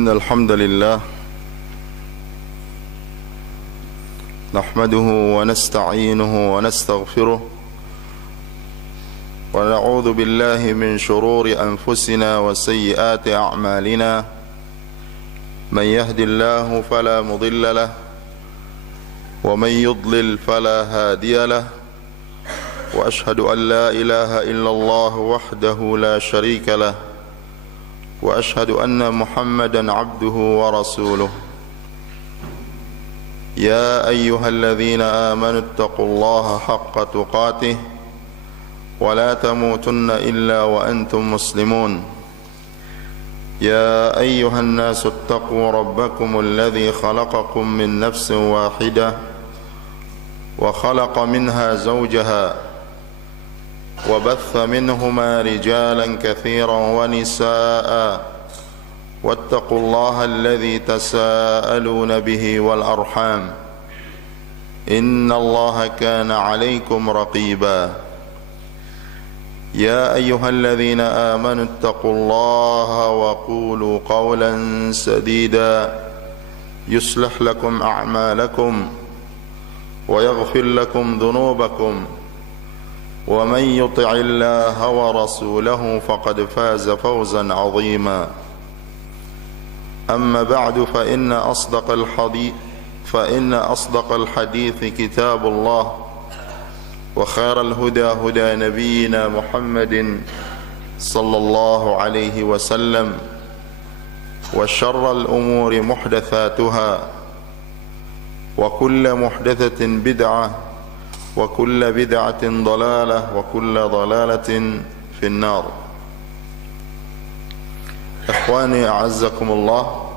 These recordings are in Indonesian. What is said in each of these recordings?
إن الحمد لله نحمده ونستعينه ونستغفره ونعوذ بالله من شرور أنفسنا وسيئات أعمالنا من يهد الله فلا مضل له ومن يضلل فلا هادي له وأشهد أن لا إله إلا الله وحده لا شريك له وأشهد أن محمدًا عبده ورسوله يا أيها الذين آمنوا اتقوا الله حق تقاته ولا تموتن إلا وأنتم مسلمون يا أيها الناس اتقوا ربكم الذي خلقكم من نفس واحدة وخلق منها زوجها وبث منهما رجالا كثيرا ونساء واتقوا الله الذي تساءلون به والأرحام إن الله كان عليكم رقيبا يا أيها الذين آمنوا اتقوا الله وقولوا قولا سديدا يصلح لكم أعمالكم ويغفر لكم ذنوبكم ومن يطع الله ورسوله فقد فاز فوزا عظيما أما بعد فإن أصدق الحديث كتاب الله وخير الهدى هدى نبينا محمد صلى الله عليه وسلم وشر الأمور محدثاتها وكل محدثة بدعة وكل بدعة ضلالة وكل ضلالة في النار. Ikhwani a'azzakumullah,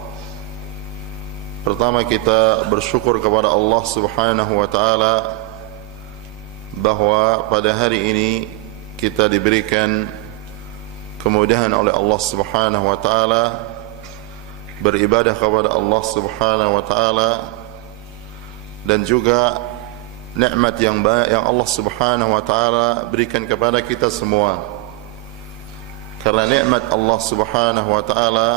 pertama kita bersyukur kepada Allah Subhanahu wa taala bahwa pada hari ini kita diberikan kemudahan oleh Allah Subhanahu wa taala beribadah kepada Allah Subhanahu wa taala, dan juga nikmat yang baik yang Allah Subhanahu wa taala berikan kepada kita semua. Karena nikmat Allah Subhanahu wa taala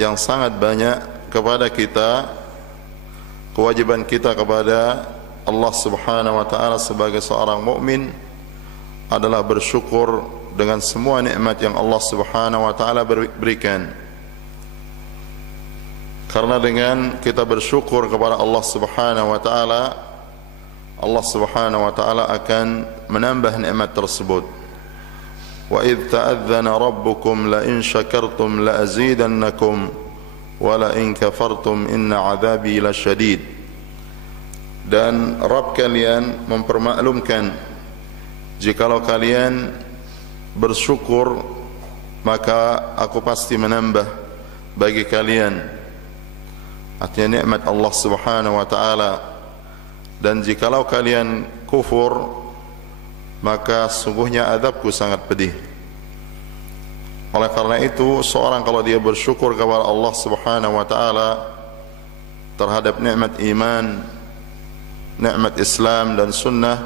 yang sangat banyak kepada kita, kewajiban kita kepada Allah Subhanahu wa taala sebagai seorang mukmin adalah bersyukur dengan semua nikmat yang Allah Subhanahu wa taala berikan. Karena dengan kita bersyukur kepada Allah Subhanahu wa taala, Allah Subhanahu wa taala akan menambah nikmat tersebut. Wa idz ta'adzana rabbukum la in syakartum la azidannakum wa la in kafartum inna 'adzabi lasyadid. Dan Rabb kalian mempermaklumkan, jikalau kalian bersyukur maka aku pasti menambah bagi kalian. Artinya nikmat Allah Subhanahu wa taala. Dan jikalau kalian kufur, maka sungguhnya azabku sangat pedih. Oleh karena itu, seorang kalau dia bersyukur kepada Allah Subhanahu wa taala terhadap nikmat iman, nikmat Islam dan sunnah,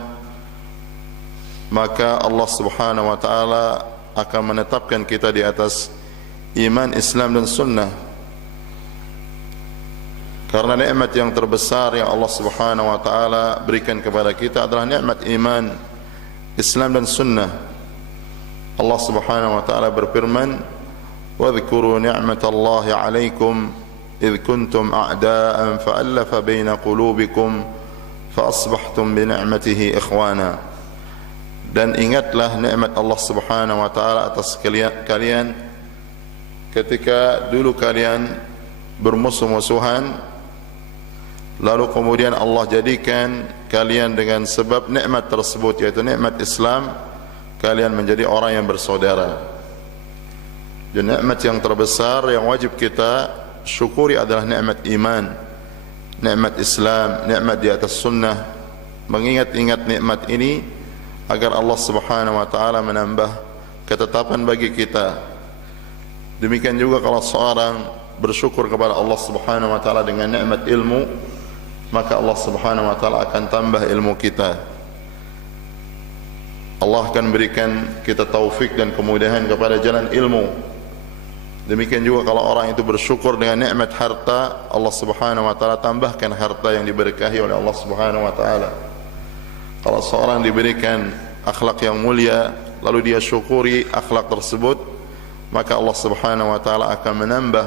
maka Allah Subhanahu wa taala akan menetapkan kita di atas iman, Islam dan sunnah. Karena nikmat yang terbesar yang Allah Subhanahu wa taala berikan kepada kita adalah nikmat iman, Islam dan sunnah. Allah Subhanahu wa taala berfirman, "Wadhkuru ni'matallahi 'alaikum idh kuntum a'da'an fa'alafa baina qulubikum fa'asbahtum bi ni'matihi ikhwana." Dan ingatlah nikmat Allah Subhanahu wa taala atas kalian ketika dulu kalian bermusuh-musuhan, lalu kemudian Allah jadikan kalian dengan sebab nikmat tersebut, yaitu nikmat Islam, kalian menjadi orang yang bersaudara. Dan nikmat yang terbesar yang wajib kita syukuri adalah nikmat iman, nikmat Islam, nikmat di atas sunnah. Mengingat-ingat nikmat ini agar Allah Subhanahu wa taala menambah ketetapan bagi kita. Demikian juga kalau seorang bersyukur kepada Allah Subhanahu wa taala dengan nikmat ilmu, maka Allah Subhanahu wa taala akan tambah ilmu kita. Allah akan berikan kita taufik dan kemudahan kepada jalan ilmu. Demikian juga kalau orang itu bersyukur dengan nikmat harta, Allah Subhanahu wa taala tambahkan harta yang diberkahi oleh Allah Subhanahu wa taala. Kalau seorang diberikan akhlak yang mulia lalu dia syukuri akhlak tersebut, maka Allah Subhanahu wa taala akan menambah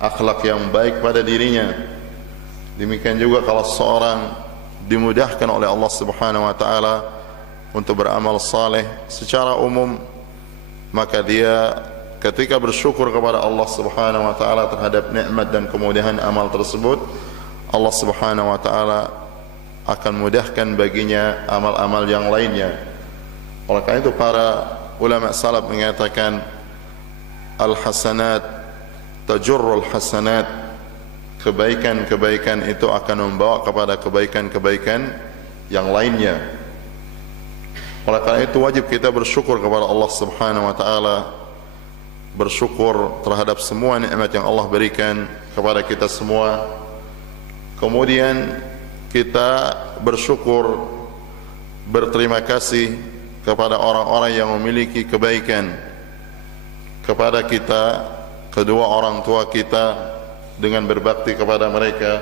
akhlak yang baik pada dirinya. Demikian juga kalau seorang dimudahkan oleh Allah Subhanahu wa taala untuk beramal saleh secara umum, maka dia ketika bersyukur kepada Allah Subhanahu wa taala terhadap nikmat dan kemudahan amal tersebut, Allah Subhanahu wa taala akan mudahkan baginya amal-amal yang lainnya. Oleh karena itu para ulama salaf mengatakan al-hasanat tajurrul hasanat, kebaikan-kebaikan itu akan membawa kepada kebaikan-kebaikan yang lainnya. Oleh karena itu wajib kita bersyukur kepada Allah Subhanahu wa taala, bersyukur terhadap semua nikmat yang Allah berikan kepada kita semua. Kemudian kita bersyukur, berterima kasih kepada orang-orang yang memiliki kebaikan kepada kita, kedua orang tua kita, dengan berbakti kepada mereka,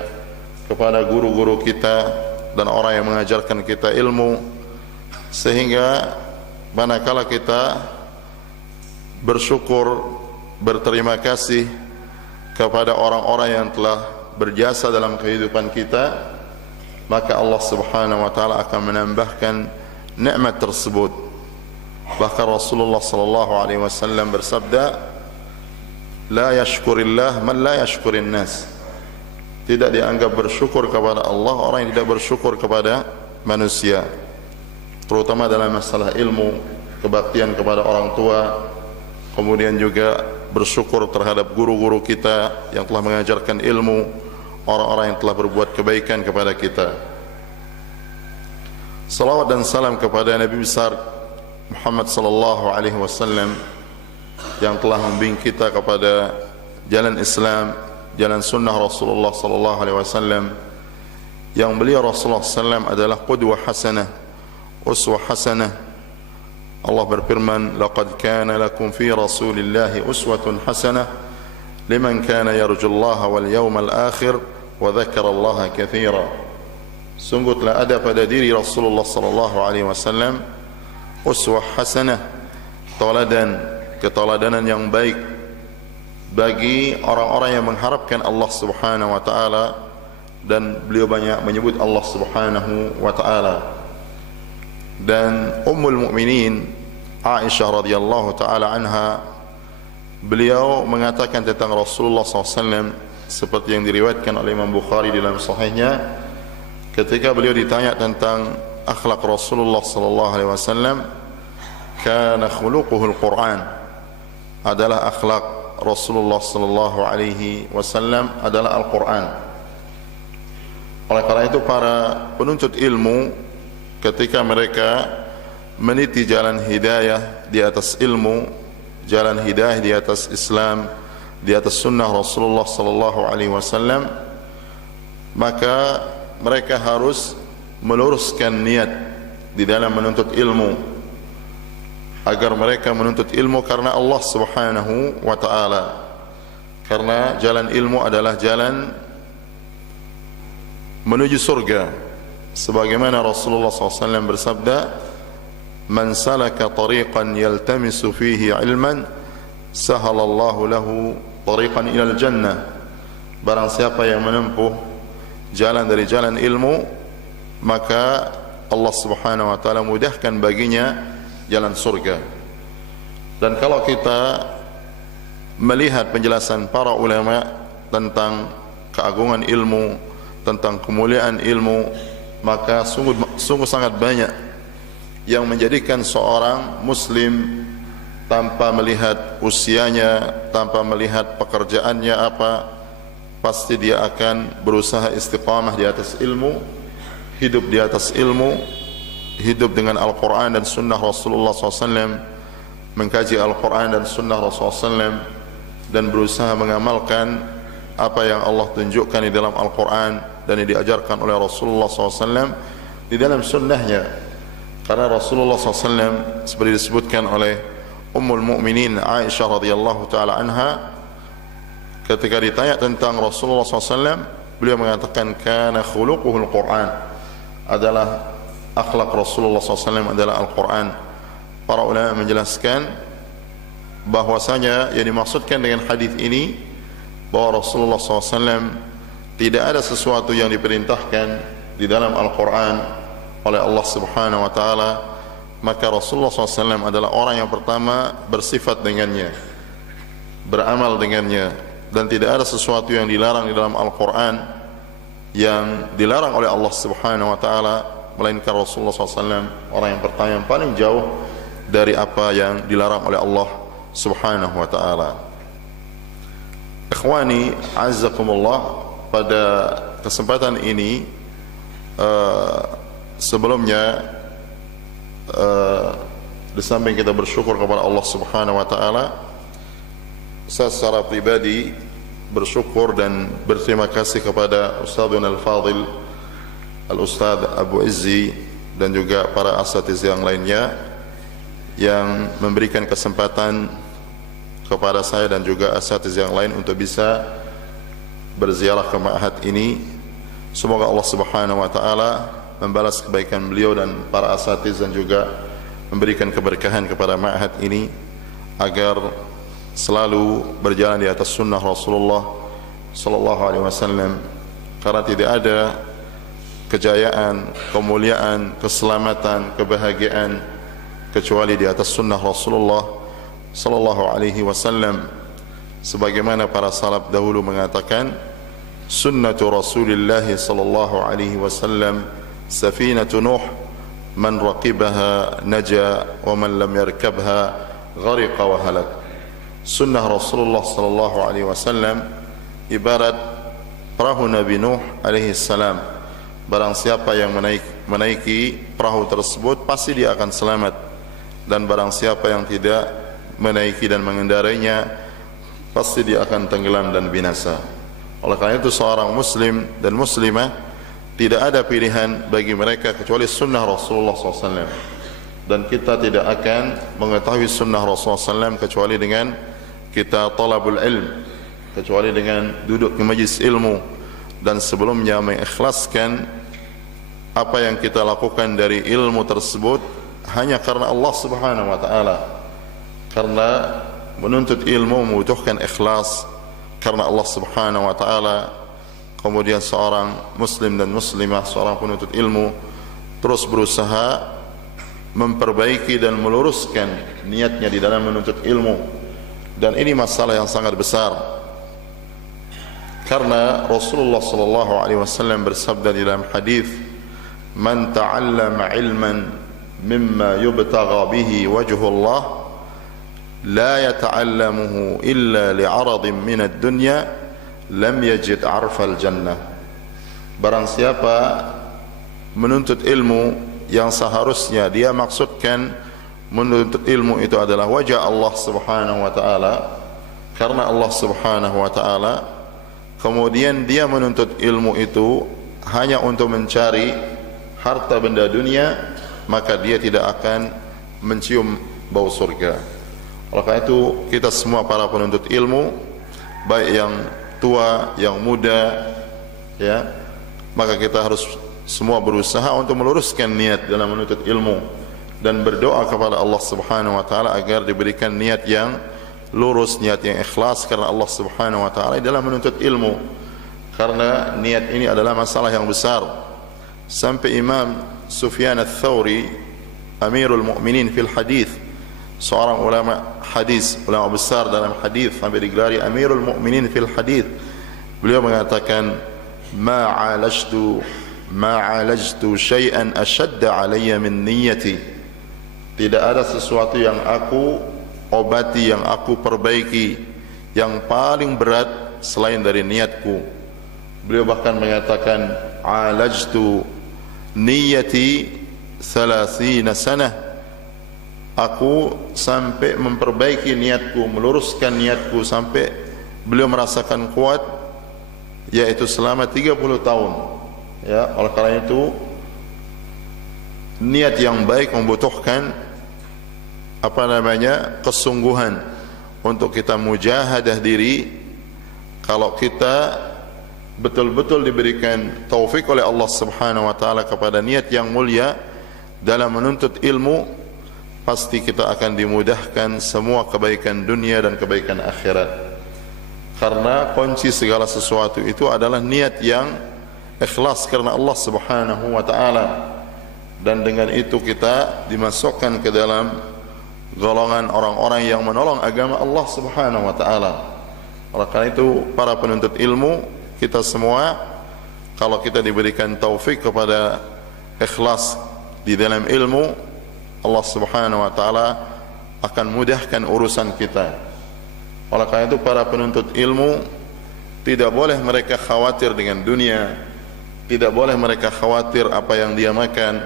kepada guru-guru kita dan orang yang mengajarkan kita ilmu, sehingga manakala kita bersyukur, berterima kasih kepada orang-orang yang telah berjasa dalam kehidupan kita, maka Allah Subhanahu wa taala akan menambahkan nikmat tersebut. Bahkan Rasulullah sallallahu alaihi wasallam bersabda, la yashkurillah man la yashkurin nas. Tidak dianggap bersyukur kepada Allah orang yang tidak bersyukur kepada manusia, terutama dalam masalah ilmu, kebaktian kepada orang tua. Kemudian juga bersyukur terhadap guru-guru kita yang telah mengajarkan ilmu, orang-orang yang telah berbuat kebaikan kepada kita. Salawat dan salam kepada Nabi besar Muhammad sallallahu alaihi wasallam yang telah membimbing kita kepada jalan Islam, jalan sunnah Rasulullah sallallahu alaihi wasallam, yang beliau Rasulullah sallam adalah qudwah hasanah, uswah hasanah. Allah berfirman, laqad kana lakum fi rasulillahi uswatun hasanah liman kana yarjullaha wal yawmal akhir wa dzakara Allaha katsira. Sungguh telah ada pada diri Rasulullah sallallahu alaihi wasallam uswah hasanah, keteladanan yang baik bagi orang-orang yang mengharapkan Allah Subhanahu wa taala, dan beliau banyak menyebut Allah Subhanahu wa taala. Dan Ummul Mukminin Aisyah radhiyallahu taala anha, beliau mengatakan tentang Rasulullah SAW seperti yang diriwayatkan oleh Imam Bukhari dalam sahihnya, ketika beliau ditanya tentang akhlak Rasulullah sallallahu alaihi wasallam, kana khuluquhul Quran, adalah akhlak Rasulullah sallallahu alaihi wasallam adalah Al-Quran. Oleh karena itu para penuntut ilmu ketika mereka meniti jalan hidayah di atas ilmu, jalan hidayah di atas Islam, di atas sunnah Rasulullah sallallahu alaihi wasallam, maka mereka harus meluruskan niat di dalam menuntut ilmu, agar mereka menuntut ilmu karena Allah Subhanahu wa taala. Karena jalan ilmu adalah jalan menuju surga, sebagaimana Rasulullah SAW bersabda, man salaka tariqan yaltamisu fihi ilman sahalallahu lahu tariqan ilal jannah. Barang siapa yang menempuh jalan dari jalan ilmu, maka Allah Subhanahu wa taala mudahkan baginya jalan surga. Dan kalau kita melihat penjelasan para ulama tentang keagungan ilmu, tentang kemuliaan ilmu, maka sungguh sangat banyak yang menjadikan seorang muslim tanpa melihat usianya, tanpa melihat pekerjaannya apa, pasti dia akan berusaha istiqamah di atas ilmu, hidup di atas ilmu, hidup dengan Al-Quran dan sunnah Rasulullah SAW, mengkaji Al-Quran dan sunnah Rasulullah SAW, dan berusaha mengamalkan apa yang Allah tunjukkan di dalam Al-Quran dan yang diajarkan oleh Rasulullah SAW di dalam sunnahnya. Karena Rasulullah SAW seperti disebutkan oleh Ummul Mukminin Aisyah radhiyallahu taala anha ketika ditanya tentang Rasulullah SAW, beliau mengatakan kana khuluquhul Quran, adalah akhlak Rasulullah SAW adalah Al-Quran. Para ulama menjelaskan bahwasanya yang dimaksudkan dengan hadis ini bahwa Rasulullah SAW tidak ada sesuatu yang diperintahkan di dalam Al-Quran oleh Allah Subhanahu wa taala, maka Rasulullah SAW adalah orang yang pertama bersifat dengannya, beramal dengannya, dan tidak ada sesuatu yang dilarang di dalam Al-Quran yang dilarang oleh Allah Subhanahu wa taala, melainkan Rasulullah SAW orang yang pertama yang paling jauh dari apa yang dilarang oleh Allah Subhanahu wa taala. Ikhwani azzakumullah, pada kesempatan ini sebelumnya di samping kita bersyukur kepada Allah Subhanahu wa taala, saya secara pribadi bersyukur dan berterima kasih kepada Ustadzuna Al-Fadil Al-Ustadz Abu Izzi dan juga para asatiz yang lainnya yang memberikan kesempatan kepada saya dan juga asatiz yang lain untuk bisa berziarah ke ma'had ini. Semoga Allah Subhanahu wa taala membalas kebaikan beliau dan para asatiz dan juga memberikan keberkahan kepada ma'had ini agar selalu berjalan di atas sunnah Rasulullah sallallahu alaihi wasallam, karena tidak ada kejayaan, kemuliaan, keselamatan, kebahagiaan kecuali di atas sunnah Rasulullah sallallahu alaihi wasallam. Sebagaimana para salaf dahulu mengatakan, sunnatu Rasulillah sallallahu alaihi wasallam safinatu Nuh, man raqibaha naja wa man lam yarkabha ghariqa wa halak. Sunnah Rasulullah sallallahu alaihi wasallam ibarat perahu Nabi Nuh alaihi salam. Barang siapa yang menaiki perahu tersebut pasti dia akan selamat, dan barang siapa yang tidak menaiki dan mengendarainya pasti dia akan tenggelam dan binasa. Oleh karena itu seorang muslim dan muslimah tidak ada pilihan bagi mereka kecuali sunnah Rasulullah SAW, dan kita tidak akan mengetahui sunnah Rasulullah SAW kecuali dengan kita talabul ilm, kecuali dengan duduk di majlis ilmu dan sebelumnya mengikhlaskan apa yang kita lakukan dari ilmu tersebut hanya karena Allah Subhanahu wa taala. Karena menuntut ilmu membutuhkan ikhlas karena Allah Subhanahu wa taala. Kemudian seorang muslim dan muslimah, seorang penuntut ilmu terus berusaha memperbaiki dan meluruskan niatnya di dalam menuntut ilmu, dan ini masalah yang sangat besar karena Rasulullah sallallahu alaihi wasallam bersabda di dalam hadis, man ta'allama ilman mimma yubtagha bihi wajhullah la yata'allamuhu illa li'aradin min ad-dunya lam yajid arfal jannah. Barang siapa menuntut ilmu yang seharusnya dia maksudkan menuntut ilmu itu adalah wajah Allah Subhanahu wa taala, karena Allah Subhanahu wa taala, kemudian dia menuntut ilmu itu hanya untuk mencari harta benda dunia, maka dia tidak akan mencium bau surga. Oleh karena itu kita semua para penuntut ilmu, baik yang tua, yang muda, ya, maka kita harus semua berusaha untuk meluruskan niat dalam menuntut ilmu dan berdoa kepada Allah Subhanahu wa taala agar diberikan niat yang lurus, niat yang ikhlas karena Allah Subhanahu wa taala dalam menuntut ilmu. Karena niat ini adalah masalah yang besar. Sampai Imam Sufyan Ats-Tsauri, Amirul Mukminin fil Hadis, seorang ulama hadis, ulama besar dalam hadis, sampai digelari Amirul Mukminin fil Hadis. Beliau mengatakan, ma 'alajtu syai'an ashadda 'alayya min niyyati. Tidak ada sesuatu yang aku obati, yang aku perbaiki, yang paling berat selain dari niatku. Beliau bahkan mengatakan, 'alajtu niyyati 30 sanah. Aku sampai memperbaiki niatku, meluruskan niatku sampai beliau merasakan kuat, yaitu selama 30 tahun. Ya, oleh karena itu niat yang baik membutuhkan kesungguhan untuk kita mujahadah diri. Kalau kita betul-betul diberikan taufik oleh Allah Subhanahu wa taala kepada niat yang mulia dalam menuntut ilmu, pasti kita akan dimudahkan semua kebaikan dunia dan kebaikan akhirat. Karena kunci segala sesuatu itu adalah niat yang ikhlas karena Allah Subhanahu wa taala. Dan dengan itu kita dimasukkan ke dalam golongan orang-orang yang menolong agama Allah Subhanahu wa taala. Oleh karena itu, para penuntut ilmu, kita semua, kalau kita diberikan taufik kepada ikhlas di dalam ilmu, Allah Subhanahu wa taala akan mudahkan urusan kita. Oleh karena itu, para penuntut ilmu tidak boleh mereka khawatir dengan dunia, tidak boleh mereka khawatir apa yang dia makan,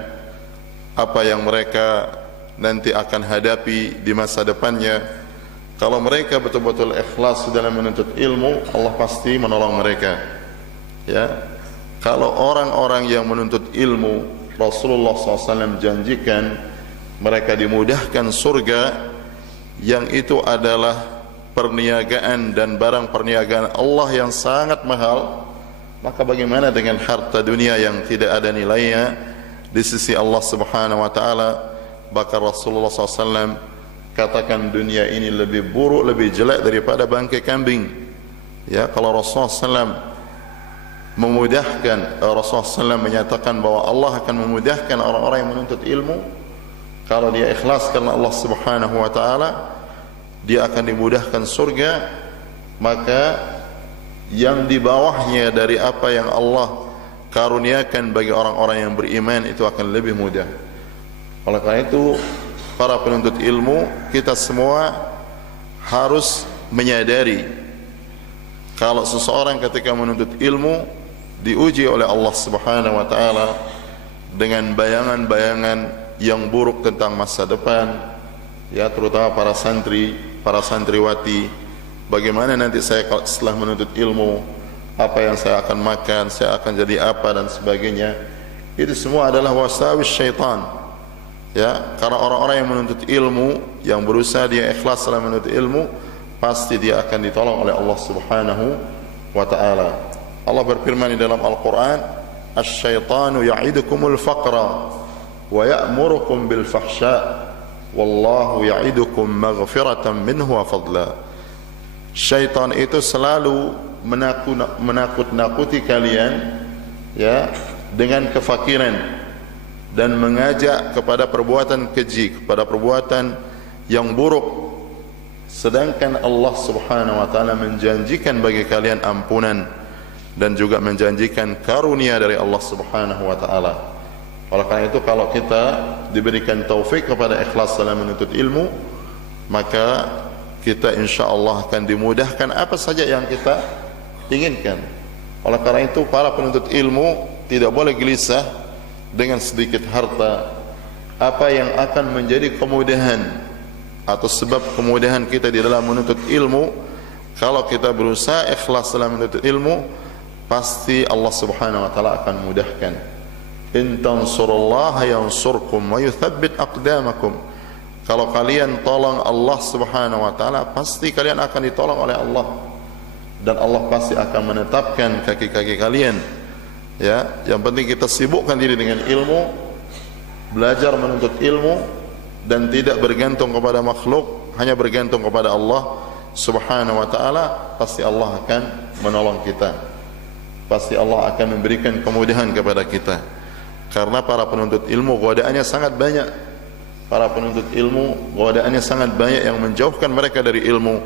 apa yang mereka nanti akan hadapi di masa depannya. Kalau mereka betul-betul ikhlas dalam menuntut ilmu, Allah pasti menolong mereka. Ya, kalau orang-orang yang menuntut ilmu, Rasulullah SAW janjikan mereka dimudahkan surga, yang itu adalah perniagaan dan barang perniagaan Allah yang sangat mahal. Maka bagaimana dengan harta dunia yang tidak ada nilainya di sisi Allah Subhanahu wa taala? Bahkan Rasulullah SAW katakan dunia ini lebih buruk, lebih jelek daripada bangkai kambing. Ya, kalau Rasulullah SAW memudahkan, Rasulullah SAW menyatakan bahwa Allah akan memudahkan orang-orang yang menuntut ilmu kalau dia ikhlas karena Allah Subhanahu wa taala, dia akan dimudahkan surga. Maka yang di bawahnya dari apa yang Allah karuniakan bagi orang-orang yang beriman itu akan lebih mudah. Oleh karena itu, para penuntut ilmu, kita semua harus menyadari kalau seseorang ketika menuntut ilmu diuji oleh Allah Subhanahu wa taala dengan bayangan-bayangan yang buruk tentang masa depan, ya, terutama para santri, para santriwati. Bagaimana nanti saya setelah menuntut ilmu, apa yang saya akan makan, saya akan jadi apa dan sebagainya. Itu semua adalah wasawis syaitan. Ya, karena orang-orang yang menuntut ilmu, yang berusaha dia ikhlas dalam menuntut ilmu, pasti dia akan ditolong oleh Allah Subhanahu wa taala. Allah berfirman di dalam Al-Qur'an, "Asy-syaitanu ya'idukumul faqra wa ya'murukum bil fahsya wallahu ya'idukum maghfiratan minhu wa fadla." Syaitan itu selalu menakut-nakuti kalian, ya, dengan kefakiran dan mengajak kepada perbuatan keji, kepada perbuatan yang buruk. Sedangkan Allah Subhanahu wa taala menjanjikan bagi kalian ampunan dan juga menjanjikan karunia dari Allah Subhanahu wa taala. Oleh karena itu, kalau kita diberikan taufik kepada ikhlas dalam menuntut ilmu, maka kita insyaallah akan dimudahkan apa saja yang kita inginkan. Oleh karena itu, para penuntut ilmu tidak boleh gelisah dengan sedikit harta. Apa yang akan menjadi kemudahan atau sebab kemudahan kita di dalam menuntut ilmu, kalau kita berusaha ikhlas dalam menuntut ilmu, pasti Allah Subhanahu wa taala akan mudahkan. In tansurullaha yansurkum wa yuthabbit aqdamakum. Kalau kalian tolong Allah Subhanahu wa taala, pasti kalian akan ditolong oleh Allah, dan Allah pasti akan menetapkan kaki-kaki kalian. Ya, yang penting kita sibukkan diri dengan ilmu, belajar menuntut ilmu, dan tidak bergantung kepada makhluk, hanya bergantung kepada Allah Subhanahu wa taala. Pasti Allah akan menolong kita, pasti Allah akan memberikan kemudahan kepada kita. Karena para penuntut ilmu godaannya sangat banyak. Para penuntut ilmu godaannya sangat banyak yang menjauhkan mereka dari ilmu.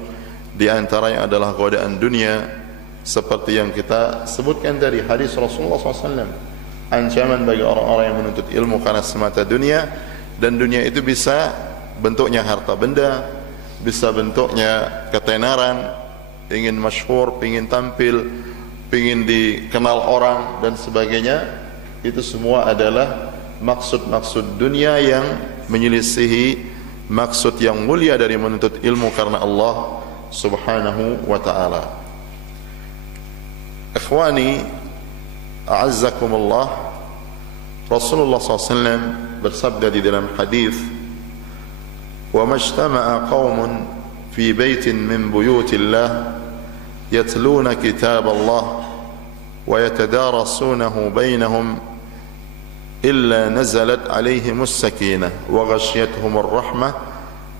Di antaranya adalah godaan dunia, seperti yang kita sebutkan dari hadis Rasulullah SAW. Ancaman bagi orang-orang yang menuntut ilmu karena semata dunia, dan dunia itu bisa bentuknya harta benda, bisa bentuknya ketenaran, ingin masyhur, ingin tampil, ingin dikenal orang dan sebagainya. Itu semua adalah maksud-maksud dunia yang menyelisihi maksud yang mulia dari menuntut ilmu karena Allah Subhanahu wa taala. Ikhwani, a'azzakumullah, Rasulullah SAW bersabda di dalam hadis, وما اجتمع قوم في بيت من بيوت الله يتلون كتاب الله ويتدارسونه بينهم إلا نزلت عليهم السكينة وغشيتهم الرحمة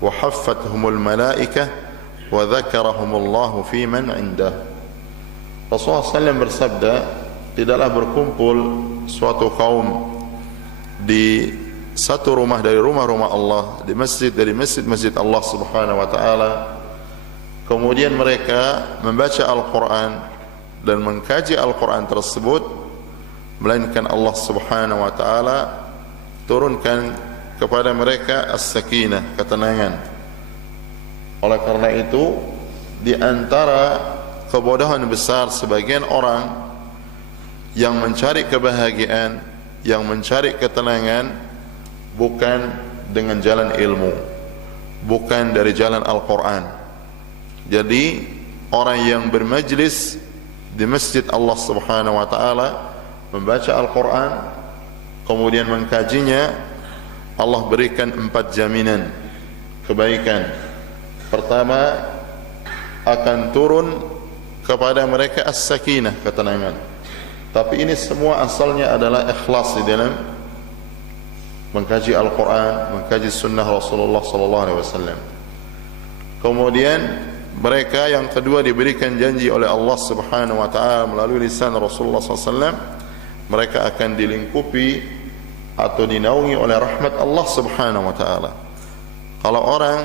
وحفتهم الملائكة وذكرهم الله في من عنده. Rasulullah SAW bersabda, tidaklah berkumpul suatu kaum di satu rumah dari rumah-rumah Allah, di masjid dari masjid-masjid Allah Subhanahu wa taala, kemudian mereka membaca Al-Qur'an dan mengkaji Al-Qur'an tersebut, melainkan Allah Subhanahu wa taala turunkan kepada mereka as-sakinah, ketenangan. Oleh karena itu, di antara kebodohan besar sebagian orang yang mencari kebahagiaan, yang mencari ketenangan bukan dengan jalan ilmu, bukan dari jalan Al-Quran. Jadi orang yang bermajlis di masjid Allah Subhanahu wa ta'ala, membaca Al-Quran, kemudian mengkajinya, Allah berikan 4 jaminan kebaikan. Pertama, akan turun kepada mereka as-sakinah, ketenangan. Tapi ini semua asalnya adalah ikhlas di dalam mengkaji Al-Quran, mengkaji sunnah Rasulullah SAW. Kemudian mereka yang kedua diberikan janji oleh Allah Subhanahu wa ta'ala melalui lisan Rasulullah SAW, mereka akan dilingkupi atau dinaungi oleh rahmat Allah Subhanahu wa ta'ala. Kalau orang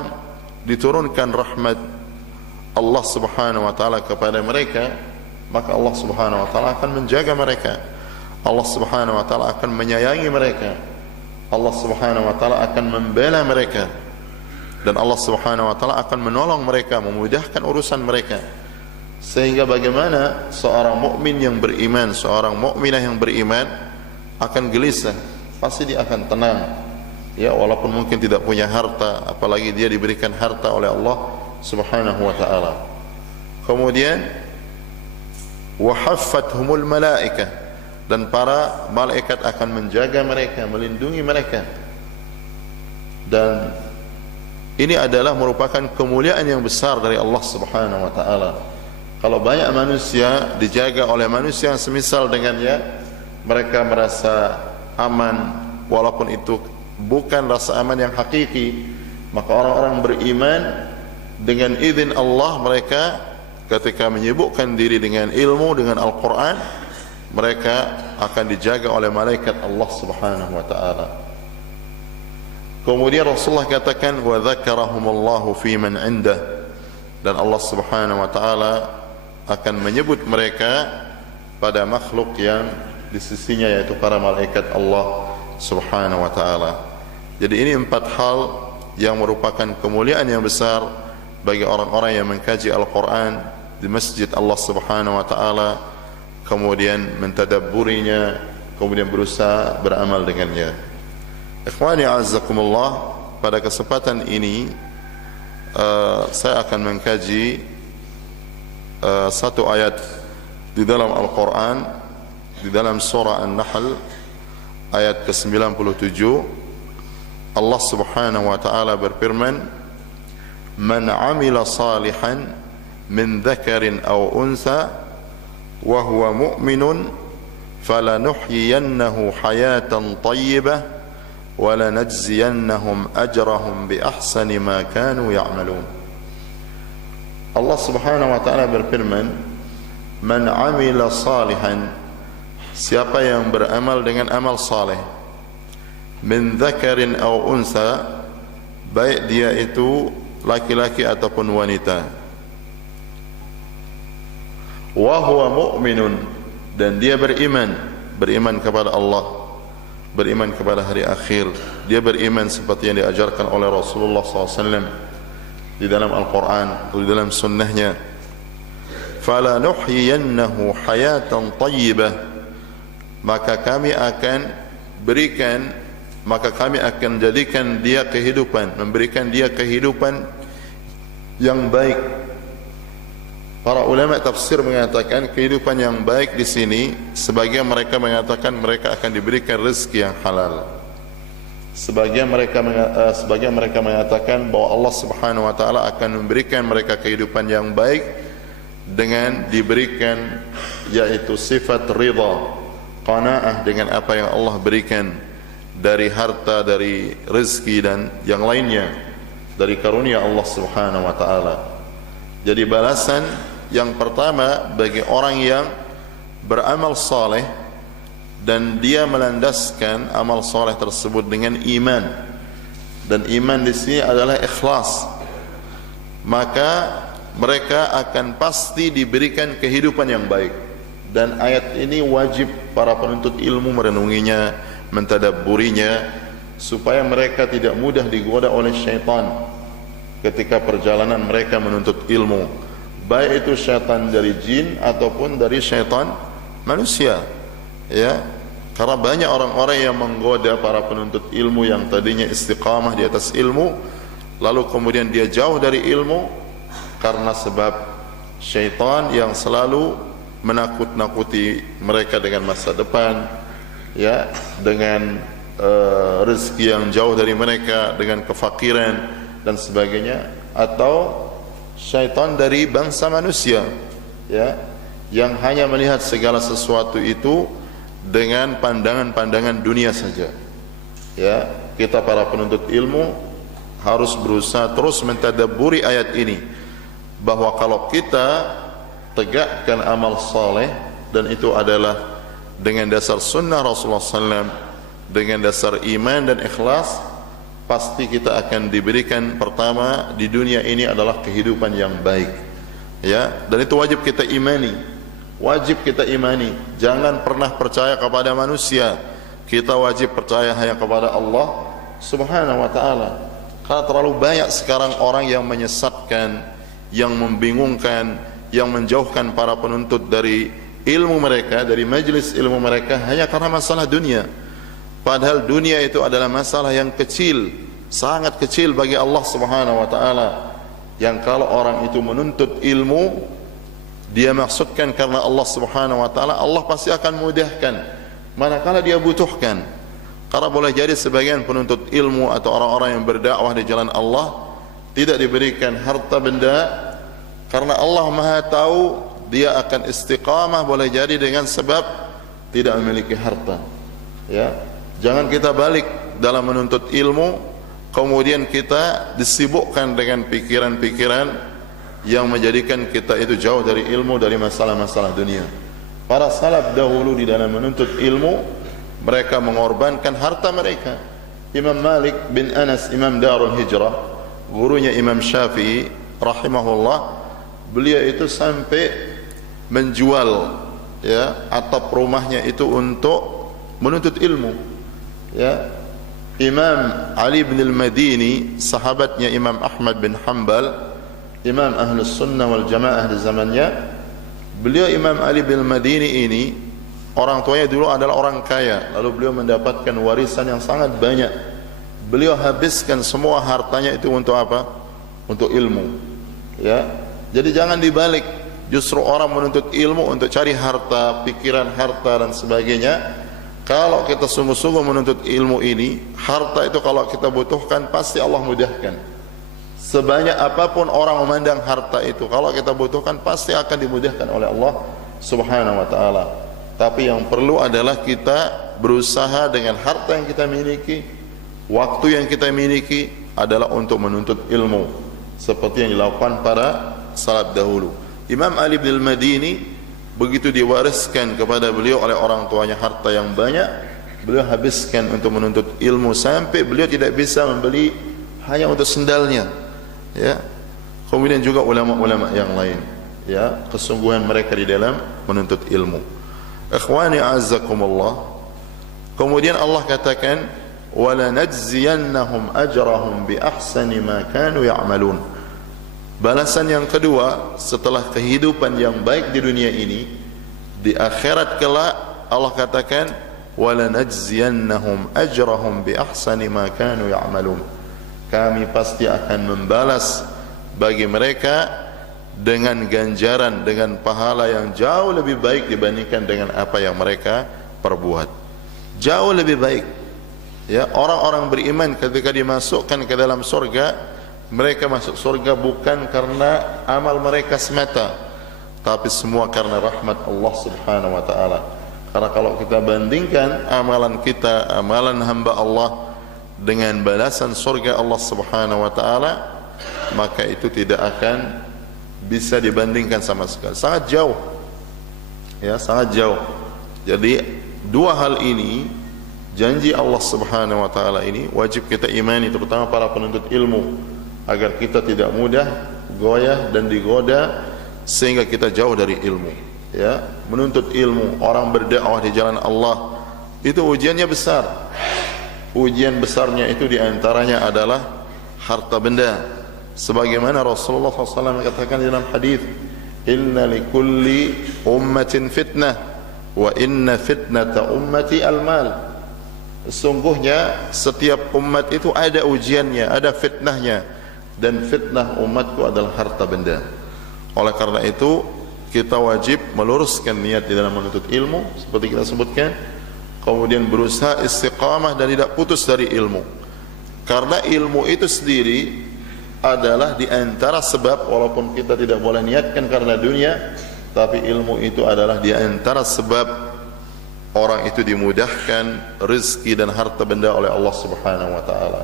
diturunkan rahmat Allah Subhanahu wa ta'ala kepada mereka, maka Allah Subhanahu wa ta'ala akan menjaga mereka. Allah Subhanahu wa ta'ala akan menyayangi mereka. Allah Subhanahu wa ta'ala akan membela mereka, dan Allah Subhanahu wa ta'ala akan menolong mereka, memudahkan urusan mereka. Sehingga bagaimana seorang mukmin yang beriman, seorang mukminah yang beriman akan gelisah, pasti dia akan tenang, ya, walaupun mungkin tidak punya harta, apalagi dia diberikan harta oleh Allah Subhanahu wa ta'ala. Kemudian wahaffathumul malaikah, dan para malaikat akan menjaga mereka, melindungi mereka. Dan ini adalah merupakan kemuliaan yang besar dari Allah Subhanahu wa ta'ala. Kalau banyak manusia dijaga oleh manusia yang semisal dengannya, mereka merasa aman, walaupun itu bukan rasa aman yang hakiki. Maka orang-orang beriman dengan izin Allah, mereka ketika menyibukkan diri dengan ilmu, dengan Al-Quran, mereka akan dijaga oleh malaikat Allah Subhanahu wa ta'ala. Kemudian Rasulullah katakan, wa dzakarahumullahu fi man indah, dan Allah Subhanahu wa ta'ala akan menyebut mereka pada makhluk yang di sisinya, yaitu para malaikat Allah Subhanahu wa ta'ala. Jadi ini 4 hal yang merupakan kemuliaan yang besar bagi orang-orang yang mengkaji Al-Quran di masjid Allah Subhanahu wa ta'ala, kemudian mentadabburinya, kemudian berusaha beramal dengannya. Ikhwani a'azzakumullah, pada kesempatan ini saya akan mengkaji satu ayat di dalam Al-Quran, di dalam surah An-Nahl ayat ke-97. Allah Subhanahu wa ta'ala berfirman, man amila salihan min dzakarin aw untha wa huwa mu'minun falanuhyiyannahu hayatan tayyibah wa lanajziyannahum ajrahum bi ahsani ma kanu ya'malun. Allah Subhanahu wa ta'ala berfirman, man amila salihan, siapa yang beramal dengan amal saleh, min dzakarin aw untha, baik dia itu laki-laki ataupun wanita, wa huwa mu'minun, dan dia beriman kepada Allah, beriman kepada hari akhir, dia beriman seperti yang diajarkan oleh Rasulullah SAW di dalam Al-Quran atau di dalam sunnahnya. Fala nuhyiyannahu hayatan tayyibah, maka kami akan jadikan dia kehidupan, memberikan dia kehidupan yang baik. Para ulama tafsir mengatakan kehidupan yang baik di sini, sebagian mereka mengatakan mereka akan diberikan rezeki yang halal. Sebagian mereka mengatakan bahwa Allah Subhanahu wa taala akan memberikan mereka kehidupan yang baik dengan diberikan yaitu sifat ridha, qanaah dengan apa yang Allah berikan dari harta, dari rezeki dan yang lainnya dari karunia Allah Subhanahu wa taala. Jadi balasan yang pertama bagi orang yang beramal saleh dan dia melandaskan amal soleh tersebut dengan iman, dan iman di sini adalah ikhlas, maka mereka akan pasti diberikan kehidupan yang baik. Dan ayat ini wajib para penuntut ilmu merenunginya, mentadabburinya, supaya mereka tidak mudah digoda oleh syaitan ketika perjalanan mereka menuntut ilmu, baik itu syaitan dari jin ataupun dari syaitan manusia. Ya, karena banyak orang-orang yang menggoda para penuntut ilmu yang tadinya istiqamah di atas ilmu, lalu kemudian dia jauh dari ilmu karena sebab syaitan yang selalu menakut-nakuti mereka dengan masa depan, ya, dengan rezeki yang jauh dari mereka, dengan kefakiran dan sebagainya, atau syaitan dari bangsa manusia, ya, yang hanya melihat segala sesuatu itu dengan pandangan-pandangan dunia saja. Ya, kita para penuntut ilmu harus berusaha terus mentadabburi ayat ini, bahwa kalau kita tegakkan amal saleh, dan itu adalah dengan dasar sunnah Rasulullah SAW, dengan dasar iman dan ikhlas, pasti kita akan diberikan pertama di dunia ini adalah kehidupan yang baik. Ya, dan itu wajib kita imani. Wajib kita imani. Jangan pernah percaya kepada manusia. Kita wajib percaya hanya kepada Allah Subhanahu wa taala. Karena terlalu banyak sekarang orang yang menyesatkan, yang membingungkan, yang menjauhkan para penuntut dari ilmu mereka, dari majelis ilmu mereka, hanya karena masalah dunia. Padahal dunia itu adalah masalah yang kecil, sangat kecil bagi Allah Subhanahu wa taala. Yang kalau orang itu menuntut ilmu, dia maksudkan karena Allah Subhanahu wa taala, Allah pasti akan mudahkan manakala dia butuhkan. Karena boleh jadi sebagian penuntut ilmu atau orang-orang yang berdakwah di jalan Allah tidak diberikan harta benda, karena Allah Maha tahu dia akan istiqamah boleh jadi dengan sebab tidak memiliki harta. Ya, jangan kita balik dalam menuntut ilmu kemudian kita disibukkan dengan pikiran-pikiran yang menjadikan kita itu jauh dari ilmu, dari masalah-masalah dunia. Para salaf dahulu di dalam menuntut ilmu, mereka mengorbankan harta mereka. Imam Malik bin Anas, Imam Darul Hijrah, gurunya Imam Syafi'i rahimahullah, beliau itu sampai menjual, ya, atap rumahnya itu untuk menuntut ilmu. Ya, Imam Ali bin al-Madini, sahabatnya Imam Ahmad bin Hanbal, Imam Ahlus Sunnah wal Jamaah di zamannya, beliau Imam Ali bin Madini ini, orang tuanya dulu adalah orang kaya, lalu beliau mendapatkan warisan yang sangat banyak. Beliau habiskan semua hartanya itu untuk apa? Untuk ilmu. Ya, jadi jangan dibalik. Justru orang menuntut ilmu untuk cari harta, pikiran harta dan sebagainya. Kalau kita sungguh-sungguh menuntut ilmu ini, harta itu kalau kita butuhkan pasti Allah mudahkan. Sebanyak apapun orang memandang harta itu, kalau kita butuhkan pasti akan dimudahkan oleh Allah Subhanahu wa taala. Tapi yang perlu adalah kita berusaha dengan harta yang kita miliki, waktu yang kita miliki adalah untuk menuntut ilmu, seperti yang dilakukan para salaf dahulu. Imam Ali bin al-Madini, begitu diwariskan kepada beliau oleh orang tuanya harta yang banyak, beliau habiskan untuk menuntut ilmu sampai beliau tidak bisa membeli hanya untuk sendalnya. Ya, kemudian juga ulama-ulama yang lain, ya, kesungguhan mereka di dalam menuntut ilmu. Ikhwani a'azzakumullah. Kemudian Allah katakan, wala najziyannahum ajrahum bi ahsani ma kanu ya'malun. Balasan yang kedua setelah kehidupan yang baik di dunia ini, di akhirat kelak Allah katakan, wala najziyannahum ajrahum bi ahsani ma kanu ya'malun. Kami pasti akan membalas bagi mereka dengan ganjaran, dengan pahala yang jauh lebih baik dibandingkan dengan apa yang mereka perbuat. Jauh lebih baik. Ya, orang-orang beriman ketika dimasukkan ke dalam surga, mereka masuk surga bukan karena amal mereka semata, tapi semua karena rahmat Allah Subhanahu wa taala. Karena kalau kita bandingkan amalan kita, amalan hamba Allah dengan balasan surga Allah Subhanahu wa taala, maka itu tidak akan bisa dibandingkan sama sekali. Sangat jauh. Ya, sangat jauh. Jadi dua hal ini, janji Allah Subhanahu wa taala ini wajib kita imani, terutama para penuntut ilmu, agar kita tidak mudah goyah dan digoda sehingga kita jauh dari ilmu. Ya, menuntut ilmu, orang berdakwah di jalan Allah, itu ujiannya besar. Ujian besarnya itu diantaranya adalah harta benda. Sebagaimana Rasulullah SAW katakan dalam hadis, "Inna likulli ummatin fitnah, wa inna fitnata ummati al-mal." Sesungguhnya setiap umat itu ada ujiannya, ada fitnahnya, dan fitnah umatku adalah harta benda. Oleh karena itu kita wajib meluruskan niat di dalam menuntut ilmu seperti kita sebutkan, kemudian berusaha istiqamah dan tidak putus dari ilmu. Karena ilmu itu sendiri adalah di antara sebab, walaupun kita tidak boleh niatkan karena dunia, tapi ilmu itu adalah di antara sebab orang itu dimudahkan rezeki dan harta benda oleh Allah Subhanahu wa taala.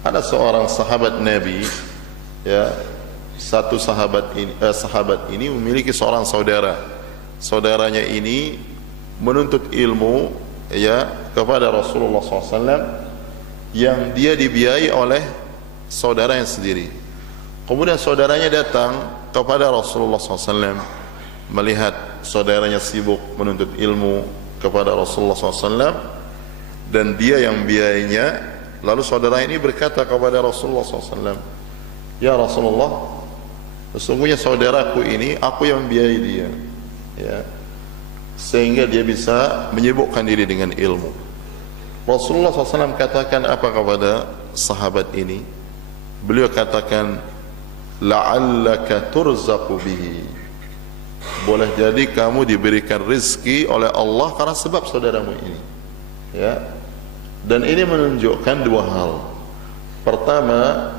Ada seorang sahabat Nabi, ya, satu sahabat ini memiliki seorang saudara. Saudaranya ini menuntut ilmu, ya, kepada Rasulullah SAW, yang dia dibiayai oleh saudaranya sendiri. Kemudian saudaranya datang kepada Rasulullah SAW, melihat saudaranya sibuk menuntut ilmu kepada Rasulullah SAW dan dia yang biayanya. Lalu saudara ini berkata kepada Rasulullah SAW, "Ya Rasulullah, sesungguhnya saudaraku ini aku yang biayai dia, ya, sehingga dia bisa menyibukkan diri dengan ilmu." Rasulullah SAW katakan apa kepada sahabat ini? Beliau katakan, "La'allaka turzaqu bihi." Boleh jadi kamu diberikan rezeki oleh Allah karena sebab saudaramu ini. Ya. Dan ini menunjukkan dua hal. Pertama,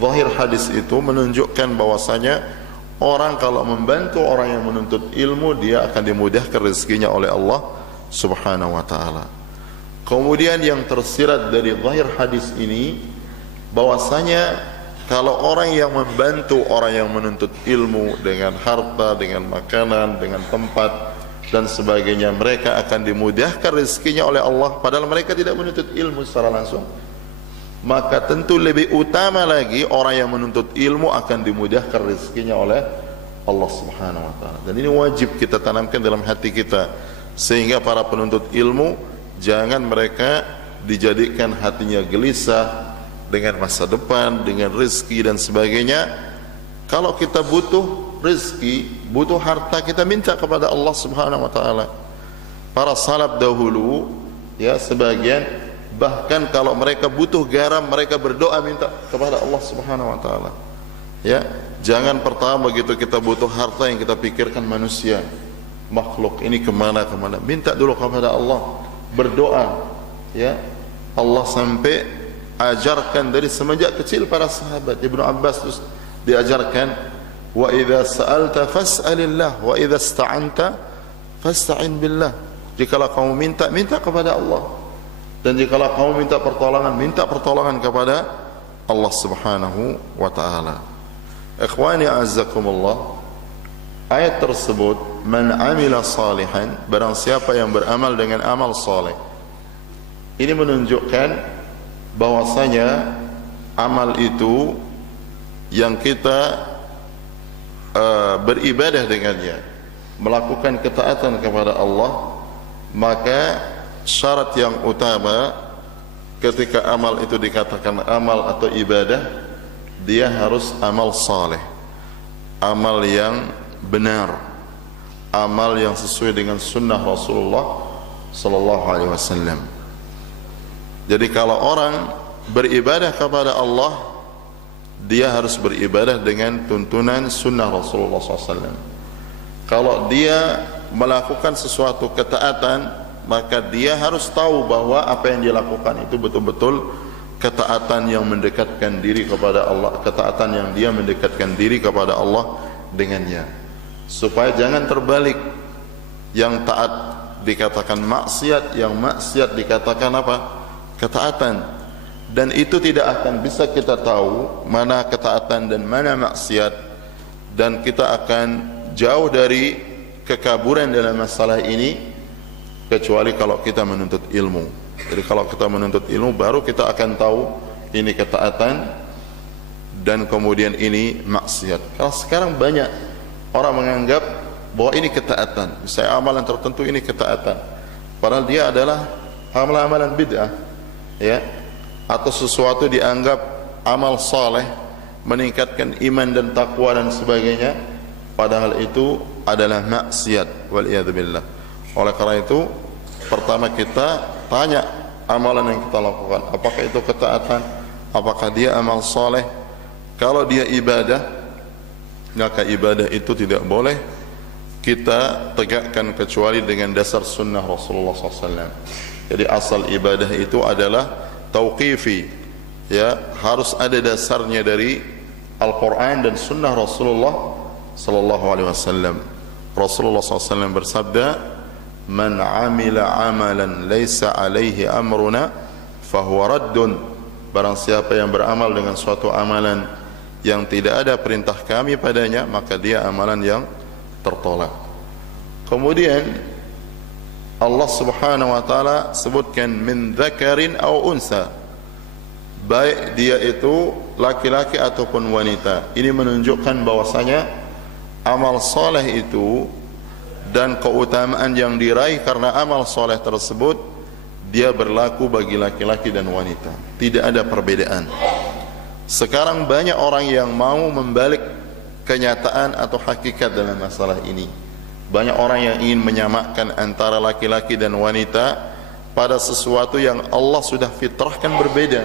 zahir hadis itu menunjukkan bahwasanya orang kalau membantu orang yang menuntut ilmu, dia akan dimudahkan rezekinya oleh Allah Subhanahu wa taala. Kemudian yang tersirat dari zahir hadis ini bahwasanya kalau orang yang membantu orang yang menuntut ilmu dengan harta, dengan makanan, dengan tempat dan sebagainya, mereka akan dimudahkan rezekinya oleh Allah padahal mereka tidak menuntut ilmu secara langsung. Maka tentu lebih utama lagi orang yang menuntut ilmu akan dimudahkan rezekinya oleh Allah Subhanahu wa taala. Dan ini wajib kita tanamkan dalam hati kita, sehingga para penuntut ilmu jangan mereka dijadikan hatinya gelisah dengan masa depan, dengan rezeki dan sebagainya. Kalau kita butuh rezeki, butuh harta, kita minta kepada Allah Subhanahu wa taala. Para salaf dahulu, ya, sebagian bahkan kalau mereka butuh garam, mereka berdoa minta kepada Allah Subhanahu wa taala. Ya, jangan pertama begitu kita butuh harta yang kita pikirkan manusia, makhluk ini kemana. Minta dulu kepada Allah, berdoa. Ya, Allah sampai ajarkan dari semenjak kecil para sahabat. Ibnu Abbas terus diajarkan, wa idza sa'alta fas'alillah wa idza ista'anta fasta'in billah. Jikalau kamu minta, minta kepada Allah, dan jikalau kamu minta pertolongan, minta pertolongan kepada Allah Subhanahu wa taala. Ikhwani a'azzakumullah, ayat tersebut, man amila salihan, barang siapa yang beramal dengan amal saleh, ini menunjukkan bahwasanya amal itu yang kita beribadah dengannya, melakukan ketaatan kepada Allah, maka syarat yang utama ketika amal itu dikatakan amal atau ibadah, dia harus amal saleh, amal yang benar, amal yang sesuai dengan sunnah Rasulullah sallallahu alaihi wasallam. Jadi kalau orang beribadah kepada Allah, dia harus beribadah dengan tuntunan sunnah Rasulullah SAW. Kalau dia melakukan sesuatu ketaatan maka dia harus tahu bahwa apa yang dia lakukan itu betul-betul ketaatan yang mendekatkan diri kepada Allah, ketaatan yang dia mendekatkan diri kepada Allah dengannya. Supaya jangan terbalik, yang taat dikatakan maksiat, yang maksiat dikatakan apa? Ketaatan. Dan itu tidak akan bisa kita tahu mana ketaatan dan mana maksiat, dan kita akan jauh dari kekaburan dalam masalah ini kecuali kalau kita menuntut ilmu. Jadi kalau kita menuntut ilmu baru kita akan tahu ini ketaatan dan kemudian ini maksiat. Kalau sekarang banyak orang menganggap bahwa ini ketaatan, misalnya amalan tertentu ini ketaatan, padahal dia adalah amalan-amalan bid'ah, ya, atau sesuatu dianggap amal saleh, meningkatkan iman dan takwa dan sebagainya, padahal itu adalah maksiat. Waliyadzubillah. Oleh karena itu, pertama kita tanya amalan yang kita lakukan, apakah itu ketaatan, apakah dia amal saleh. Kalau dia ibadah, maka ibadah itu tidak boleh kita tegakkan kecuali dengan dasar sunnah Rasulullah SAW. Jadi asal ibadah itu adalah tauqifi, ya, harus ada dasarnya dari Al-Quran dan sunnah Rasulullah SAW. Rasulullah SAW bersabda, "Man amila amalan laisa alaihi amruna fahuwa raddun." Barang siapa yang beramal dengan suatu amalan yang tidak ada perintah kami padanya, maka dia amalan yang tertolak. Kemudian Allah Subhanahu wa taala sebutkan min dzakarin aw unsa, baik dia itu laki-laki ataupun wanita. Ini menunjukkan bahwasanya amal saleh itu dan keutamaan yang diraih karena amal soleh tersebut dia berlaku bagi laki-laki dan wanita, tidak ada perbedaan. Sekarang banyak orang yang mau membalik kenyataan atau hakikat dalam masalah ini. Banyak orang yang ingin menyamakan antara laki-laki dan wanita pada sesuatu yang Allah sudah fitrahkan berbeda,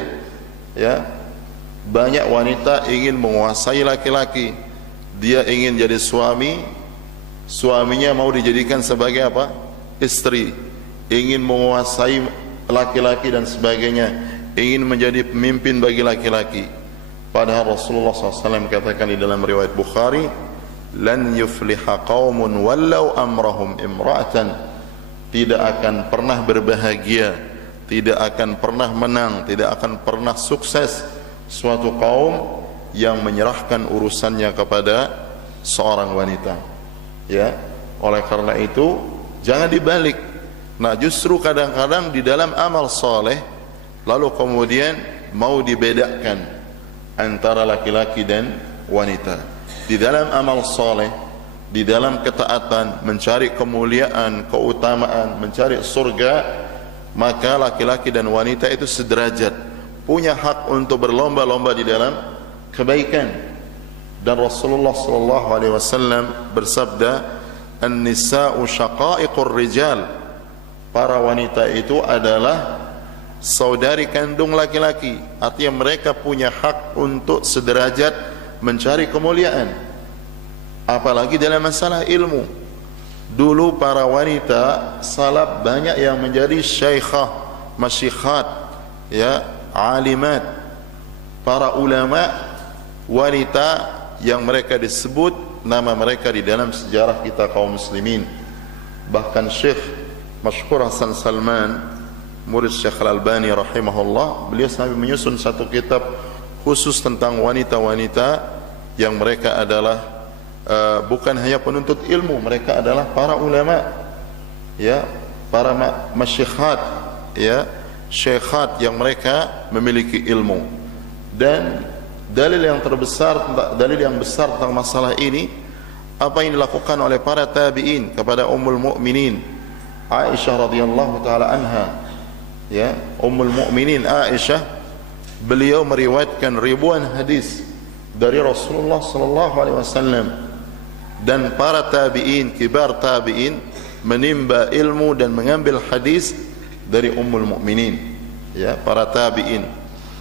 ya. Banyak wanita ingin menguasai laki-laki, dia ingin jadi suami, suaminya mau dijadikan sebagai apa? Istri, ingin menguasai laki-laki dan sebagainya, ingin menjadi pemimpin bagi laki-laki. Padahal Rasulullah SAW katakan di dalam riwayat Bukhari, lan yufliha qaumun wallau amrahum imra'atan, tidak akan pernah berbahagia, tidak akan pernah menang, tidak akan pernah sukses suatu kaum yang menyerahkan urusannya kepada seorang wanita. Ya, oleh karena itu jangan dibalik. Nah, justru kadang-kadang di dalam amal soleh lalu kemudian mau dibedakan antara laki-laki dan wanita. Di dalam amal soleh, di dalam ketaatan, mencari kemuliaan, keutamaan, mencari surga, maka laki-laki dan wanita itu sederajat, punya hak untuk berlomba-lomba di dalam kebaikan. Dan Rasulullah SAW bersabda, "An-nisa'u syaqa'iqur rijal." Para wanita itu adalah saudari kandung laki-laki, artinya mereka punya hak untuk sederajat mencari kemuliaan. Apalagi dalam masalah ilmu. Dulu para wanita salaf banyak yang menjadi syaikhah, masyikhat, ya, alimat, para ulama wanita yang mereka disebut nama mereka di dalam sejarah kita kaum muslimin. Bahkan Syekh masyhur Hasan Salman, murid Syekh Al-Albani rahimahullah, beliau sampai menyusun satu kitab khusus tentang wanita-wanita yang mereka adalah bukan hanya penuntut ilmu, mereka adalah para ulama, ya, para masyikhat, ya, syekhat yang mereka memiliki ilmu. Dan dalil yang besar tentang masalah ini, apa yang dilakukan oleh para tabi'in kepada Ummul Mukminin Aisyah radhiyallahu taala anha, ya, Ummul Mukminin Aisyah, beliau meriwayatkan ribuan hadis dari Rasulullah sallallahu alaihi wasallam, dan para tabi'in, kibar tabi'in menimba ilmu dan mengambil hadis dari Ummul Mukminin, ya, para tabi'in.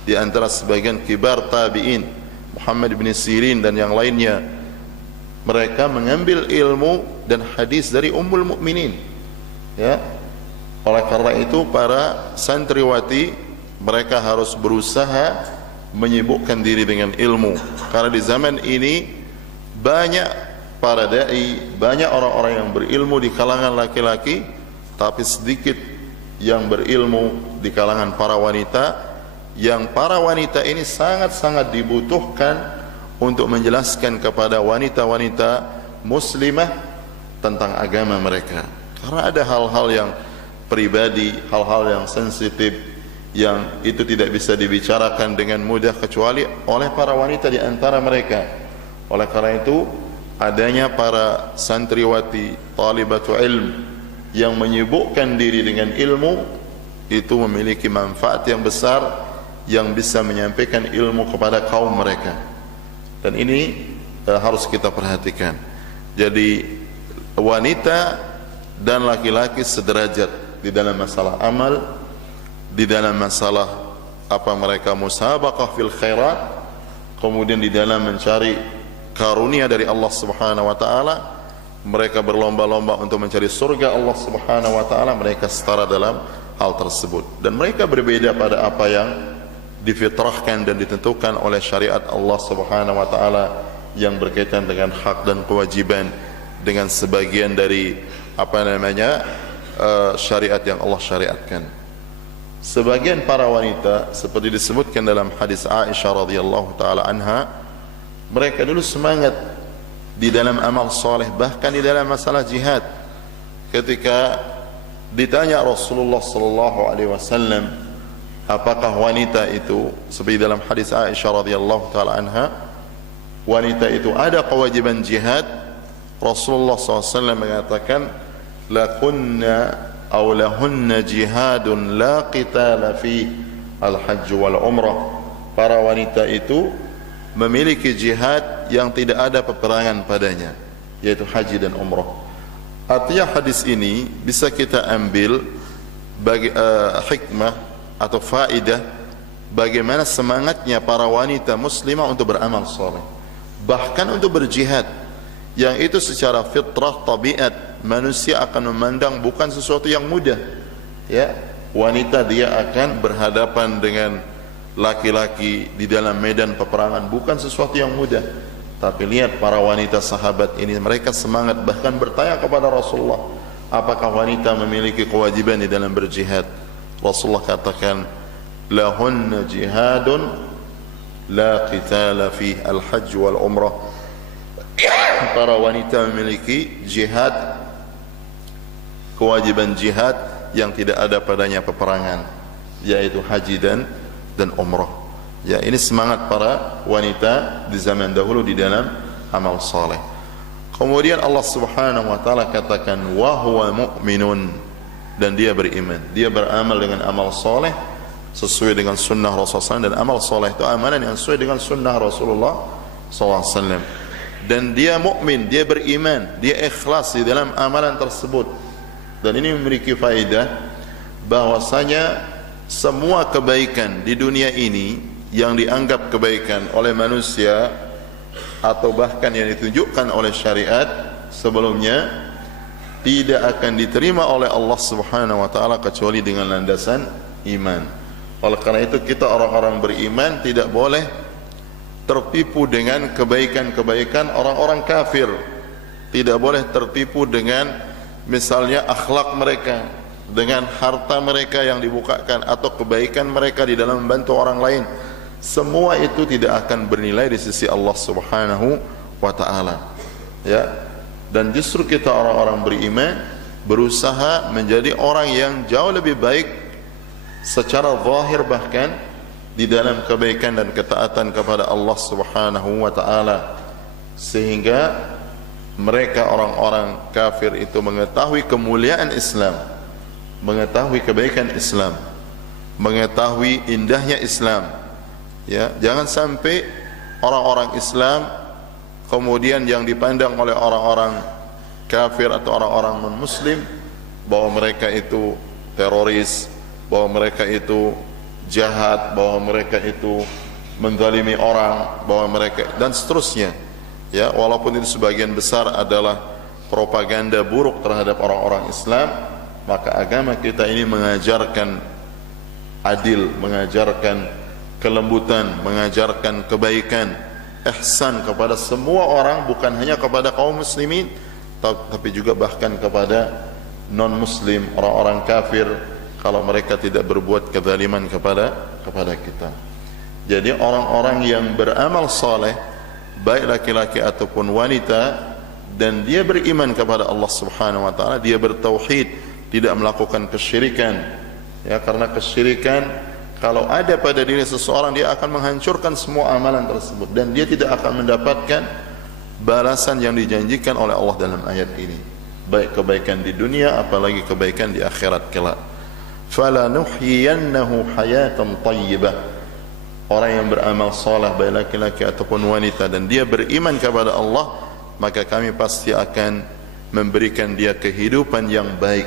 Di antara sebagian kibar tabi'in, Muhammad bin Sirin dan yang lainnya, mereka mengambil ilmu dan hadis dari Ummul Mukminin, ya. Oleh karena itu para santriwati mereka harus berusaha menyibukkan diri dengan ilmu, karena di zaman ini banyak para dai, banyak orang-orang yang berilmu di kalangan laki-laki, tapi sedikit yang berilmu di kalangan para wanita, yang para wanita ini sangat-sangat dibutuhkan untuk menjelaskan kepada wanita-wanita muslimah tentang agama mereka. Karena ada hal-hal yang pribadi, hal-hal yang sensitif, yang itu tidak bisa dibicarakan dengan mudah kecuali oleh para wanita di antara mereka. Oleh karena itu, adanya para santriwati, talibatu ilm yang menyibukkan diri dengan ilmu itu memiliki manfaat yang besar, yang bisa menyampaikan ilmu kepada kaum mereka. Dan ini harus kita perhatikan. Jadi wanita dan laki-laki sederajat di dalam masalah amal, di dalam masalah mereka musabaqah fil khairat, kemudian di dalam mencari karunia dari Allah Subhanahu wa taala, mereka berlomba-lomba untuk mencari surga Allah Subhanahu wa taala, mereka setara dalam hal tersebut. Dan mereka berbeda pada apa yang difitrahkan dan ditentukan oleh syariat Allah Subhanahu wa taala yang berkaitan dengan hak dan kewajiban, dengan sebagian dari syariat yang Allah syariatkan. Sebagian para wanita seperti disebutkan dalam hadis Aisyah radhiyallahu taala anha, mereka dulu semangat di dalam amal soleh, bahkan di dalam masalah jihad. Ketika ditanya Rasulullah sallallahu alaihi wasallam, apakah wanita itu, seperti dalam hadis Aisyah radhiyallahu taala anha, wanita itu ada kewajiban jihad? Rasulullah SAW mengatakan, lakunna aw lahunna jihadun la qitala fi al-hajj wal umrah. Para wanita itu memiliki jihad yang tidak ada peperangan padanya, yaitu haji dan umrah. Artinya hadis ini bisa kita ambil bagi hikmah atau faidah bagaimana semangatnya para wanita muslimah untuk beramal soleh, bahkan untuk berjihad, yang itu secara fitrah, tabiat manusia akan memandang bukan sesuatu yang mudah. Ya, wanita dia akan berhadapan dengan laki-laki di dalam medan peperangan, bukan sesuatu yang mudah. Tapi lihat para wanita sahabat ini, mereka semangat, bahkan bertanya kepada Rasulullah, apakah wanita memiliki kewajiban di dalam berjihad? Rasulullah katakan, lahunna jihadun la qitala fi al-hajj wal umrah. Para wanita memiliki jihad, kewajiban jihad yang tidak ada padanya peperangan, yaitu haji dan umrah. Ya, ini semangat para wanita di zaman dahulu di dalam amal saleh. Kemudian Allah Subhanahu wa taala katakan, wa huwa mu'minun, dan dia beriman, dia beramal dengan amal saleh sesuai dengan sunnah Rasulullah. Dan amal saleh itu amalan yang sesuai dengan sunnah Rasulullah SAW. Dan dia mukmin, dia beriman, dia ikhlas di dalam amalan tersebut. Dan ini memiliki faedah bahwasanya semua kebaikan di dunia ini yang dianggap kebaikan oleh manusia atau bahkan yang ditunjukkan oleh syariat sebelumnya tidak akan diterima oleh Allah Subhanahu wa taala kecuali dengan landasan iman. Oleh karena itu kita orang-orang beriman tidak boleh tertipu dengan kebaikan-kebaikan orang-orang kafir. Tidak boleh tertipu dengan misalnya akhlak mereka, dengan harta mereka yang dibukakan, atau kebaikan mereka di dalam membantu orang lain. Semua itu tidak akan bernilai di sisi Allah Subhanahu wa taala. Ya. Dan justru kita orang-orang beriman berusaha menjadi orang yang jauh lebih baik secara zahir, bahkan di dalam kebaikan dan ketaatan kepada Allah Subhanahu wa taala, sehingga mereka orang-orang kafir itu mengetahui kemuliaan Islam, mengetahui kebaikan Islam, mengetahui indahnya Islam. Ya, jangan sampai orang-orang Islam kemudian yang dipandang oleh orang-orang kafir atau orang-orang non-muslim bahwa mereka itu teroris, bahwa mereka itu jahat, bahwa mereka itu menzalimi orang, bahwa mereka dan seterusnya. Ya, walaupun itu sebagian besar adalah propaganda buruk terhadap orang-orang Islam, Maka agama kita ini mengajarkan adil, mengajarkan kelembutan, mengajarkan kebaikan, ihsan kepada semua orang, bukan hanya kepada kaum muslimin, tapi juga bahkan kepada non-muslim, orang-orang kafir, kalau mereka tidak berbuat kezaliman kepada kita. Jadi orang-orang yang beramal saleh, baik laki-laki ataupun wanita, dan dia beriman kepada Allah Subhanahu wa taala, dia bertauhid, tidak melakukan kesyirikan, ya, karena kesyirikan kalau ada pada diri seseorang, dia akan menghancurkan semua amalan tersebut, dan dia tidak akan mendapatkan balasan yang dijanjikan oleh Allah dalam ayat ini, baik kebaikan di dunia apalagi kebaikan di akhirat kelak. Falanuhyiyannahu hayatan thayyibah. Orang yang beramal saleh, baik laki-laki ataupun wanita, dan dia beriman kepada Allah, maka kami pasti akan memberikan dia kehidupan yang baik.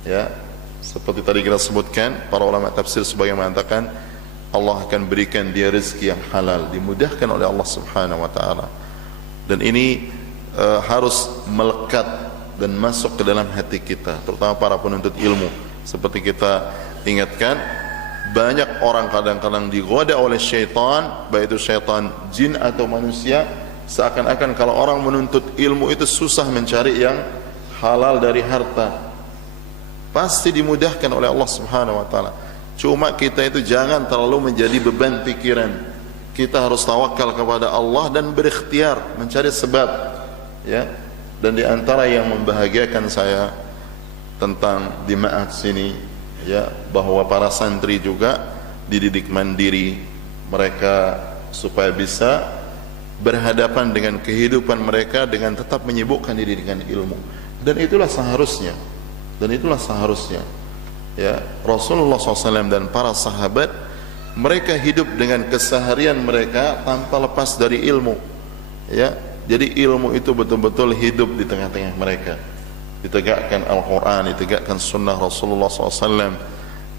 Ya, seperti tadi kita sebutkan, para ulama tafsir sebagai mengatakan Allah akan berikan dia rezeki yang halal, dimudahkan oleh Allah Subhanahu wa taala. Dan ini harus melekat dan masuk ke dalam hati kita, terutama para penuntut ilmu. Seperti kita ingatkan, banyak orang kadang-kadang digoda oleh syaitan, baik itu syaitan jin atau manusia, seakan-akan kalau orang menuntut ilmu itu susah mencari yang halal dari harta. Pasti dimudahkan oleh Allah Subhanahu wa taala. Cuma kita itu jangan terlalu menjadi beban pikiran. Kita harus tawakal kepada Allah dan berikhtiar mencari sebab, ya. Dan di antara yang membahagiakan saya tentang di Ma'had sini, ya, bahwa para santri juga dididik mandiri, mereka supaya bisa berhadapan dengan kehidupan mereka dengan tetap menyibukkan diri dengan ilmu. Dan itulah seharusnya. Ya, Rasulullah SAW dan para sahabat, mereka hidup dengan keseharian mereka tanpa lepas dari ilmu. Ya, jadi ilmu itu betul-betul hidup di tengah-tengah mereka. Ditegakkan Al-Quran, ditegakkan Sunnah Rasulullah SAW,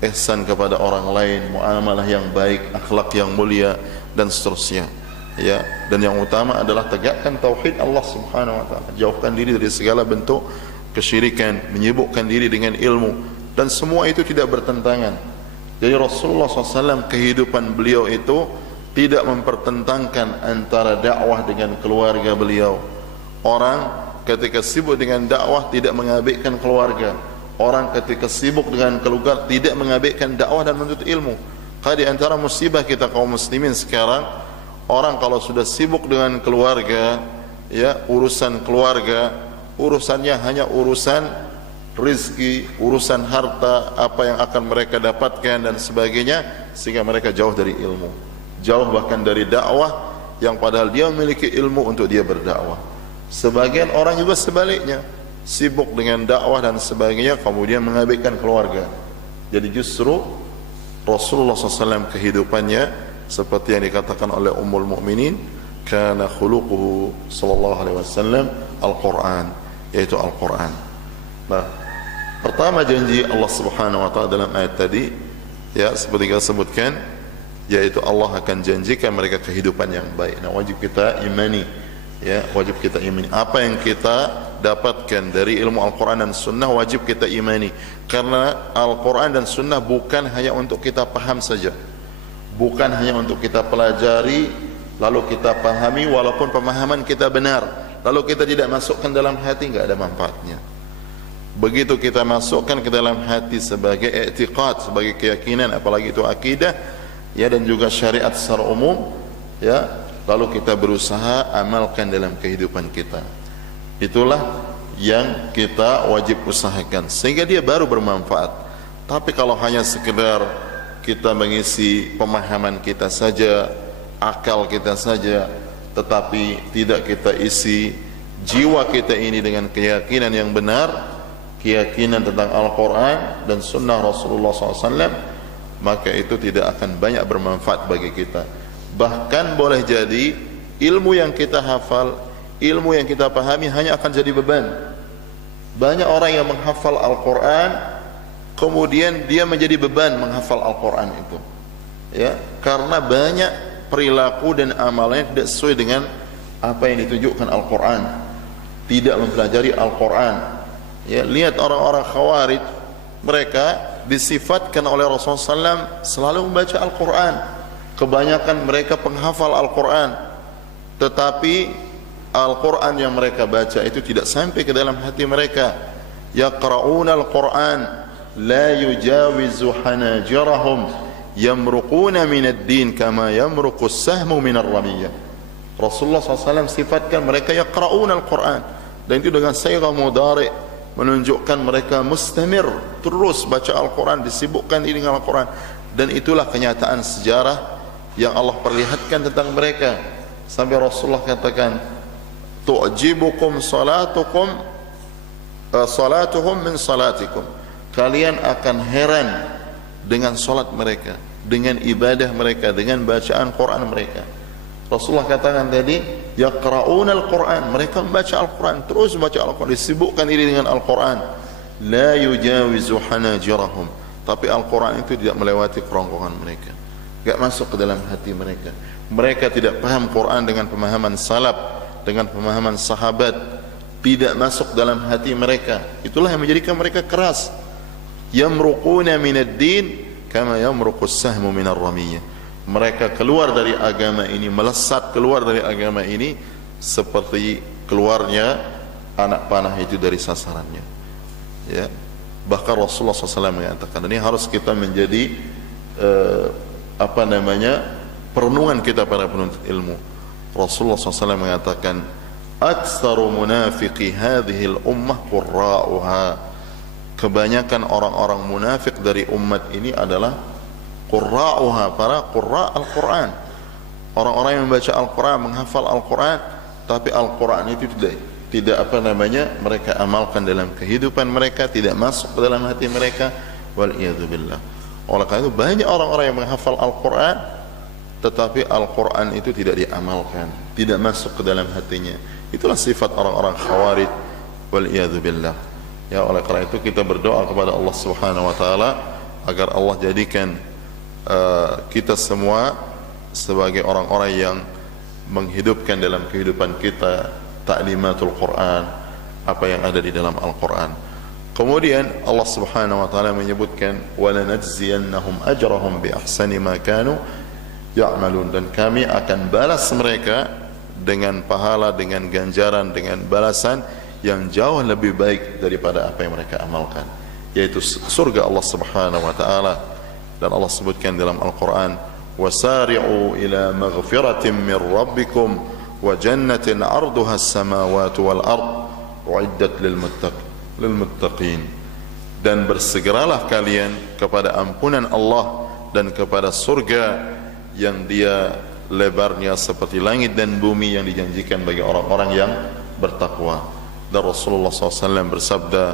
ihsan kepada orang lain, muamalah yang baik, akhlak yang mulia, dan seterusnya. Ya, dan yang utama adalah tegakkan tauhid Allah Subhanahu wa taala, jauhkan diri dari segala bentuk kesyirikan, menyibukkan diri dengan ilmu, dan semua itu tidak bertentangan. Jadi Rasulullah SAW, kehidupan beliau itu tidak mempertentangkan antara dakwah dengan keluarga beliau. Orang ketika sibuk dengan dakwah tidak mengabaikan keluarga. Orang ketika sibuk dengan keluarga tidak mengabaikan dakwah dan menuntut ilmu. Karena di antara musibah kita kaum muslimin sekarang, orang kalau sudah sibuk dengan keluarga, ya, urusan keluarga, urusannya hanya urusan rizki, urusan harta, apa yang akan mereka dapatkan dan sebagainya, sehingga mereka jauh dari ilmu, jauh bahkan dari dakwah, yang padahal dia memiliki ilmu untuk dia berdakwah. Sebagian orang juga sebaliknya, sibuk dengan dakwah dan sebagainya, kemudian mengabaikan keluarga. Jadi justru Rasulullah SAW kehidupannya seperti yang dikatakan oleh Ummul Mukminin, kana khuluquhu sallallahu alaihi wasallam Al-Quran, yaitu Al-Quran. Nah, pertama janji Allah Subhanahu wa taala dalam ayat tadi, ya, seperti kita sebutkan, yaitu Allah akan janjikan mereka kehidupan yang baik. Nah, wajib kita imani, ya, wajib kita imani apa yang kita dapatkan dari ilmu Al-Quran dan Sunnah, wajib kita imani, karena Al-Quran dan Sunnah bukan hanya untuk kita paham saja, bukan hanya untuk kita pelajari lalu kita pahami, walaupun pemahaman kita benar, lalu kita tidak masukkan dalam hati, enggak ada manfaatnya. Begitu kita masukkan ke dalam hati sebagai i'tiqad, sebagai keyakinan, apalagi itu akidah, ya, dan juga syariat secara umum, ya, lalu kita berusaha amalkan dalam kehidupan kita. Itulah yang kita wajib usahakan sehingga dia baru bermanfaat. Tapi kalau hanya sekedar kita mengisi pemahaman kita saja, akal kita saja, tetapi tidak kita isi jiwa kita ini dengan keyakinan yang benar, keyakinan tentang Al-Quran dan Sunnah Rasulullah SAW, maka itu tidak akan banyak bermanfaat bagi kita. Bahkan boleh jadi ilmu yang kita hafal, ilmu yang kita pahami hanya akan jadi beban. Banyak orang yang menghafal Al-Quran, kemudian dia menjadi beban menghafal Al-Quran itu, ya, karena banyak perilaku dan amalnya tidak sesuai dengan apa yang ditunjukkan Al-Quran, tidak mempelajari Al-Quran. Ya, lihat orang-orang Khawarij, mereka disifatkan oleh Rasulullah SAW selalu membaca Al-Quran. Kebanyakan mereka penghafal Al-Quran, tetapi Al-Quran yang mereka baca itu tidak sampai ke dalam hati mereka. Yaqra'una Al-Quran la yujawizu hanajirahum yamruquna minad din kama yamruqus sahmu minar ramiyah. Rasulullah SAW sifatkan mereka yaqra'una Al-Quran, dan itu dengan sayyghah mudhari', menunjukkan mereka mustamir, terus baca Al-Quran, disibukkan diri dengan Al-Quran. Dan itulah kenyataan sejarah yang Allah perlihatkan tentang mereka, sampai Rasulullah katakan tu'jibukum salatuhum min salatikum, kalian akan heran dengan salat mereka, dengan ibadah mereka, dengan bacaan Quran mereka. Rasulullah katakan tadi yaqra'una Al-Quran, mereka membaca Al-Quran, terus baca Al-Quran, disibukkan diri dengan Al-Quran. La yujawizu hanajirahum, tapi Al-Quran itu tidak melewati kerongkongan mereka, tidak masuk ke dalam hati mereka. Mereka tidak paham Quran dengan pemahaman salaf, dengan pemahaman sahabat, tidak masuk dalam hati mereka. Itulah yang menjadikan mereka keras. Yamruquna minad din kama yamruqus sahmu minar ramiyah. Mereka keluar dari agama ini, melesat keluar dari agama ini seperti keluarnya anak panah itu dari sasarannya. Ya, bahkan Rasulullah SAW mengatakan, ini harus kita menjadi perenungan kita para penuntut ilmu. Rasulullah SAW mengatakan, aktsaru munafiqi hadhil ummah qurra'uha. Kebanyakan orang-orang munafik dari umat ini adalah qurra'uha, para qurra' Al-Quran, orang-orang yang membaca Al-Quran, menghafal Al-Quran, tapi Al-Quran itu tidak mereka amalkan dalam kehidupan mereka, tidak masuk ke dalam hati mereka. Wal'iyadzubillah. Oleh karena itu banyak orang-orang yang menghafal Al-Quran, tetapi Al-Quran itu tidak diamalkan, tidak masuk ke dalam hatinya. Itulah sifat orang-orang Khawarij. Wal'iyadzubillah. Ya, oleh karena itu kita berdoa kepada Allah Subhanahu wa taala agar Allah jadikan kita semua sebagai orang-orang yang menghidupkan dalam kehidupan kita ta'limatul Quran, apa yang ada di dalam Al-Quran. Kemudian Allah Subhanahu wa taala menyebutkan walanajziyannahum ajrahum bi ahsani ma kanu ya'malun, dan kami akan balas mereka dengan pahala, dengan ganjaran, dengan balasan yang jauh lebih baik daripada apa yang mereka amalkan, yaitu surga Allah Subhanahu wa taala. Dan Allah sebutkan dalam Al-Quran, wasari'u ila maghfiratin min rabbikum wa jannatin 'arduha as-samawati wal ard u'iddat lil muttaqin. Dan bersegeralah kalian kepada ampunan Allah dan kepada surga yang dia lebarnya seperti langit dan bumi, yang dijanjikan bagi orang-orang yang bertakwa. Dan Rasulullah SAW bersabda,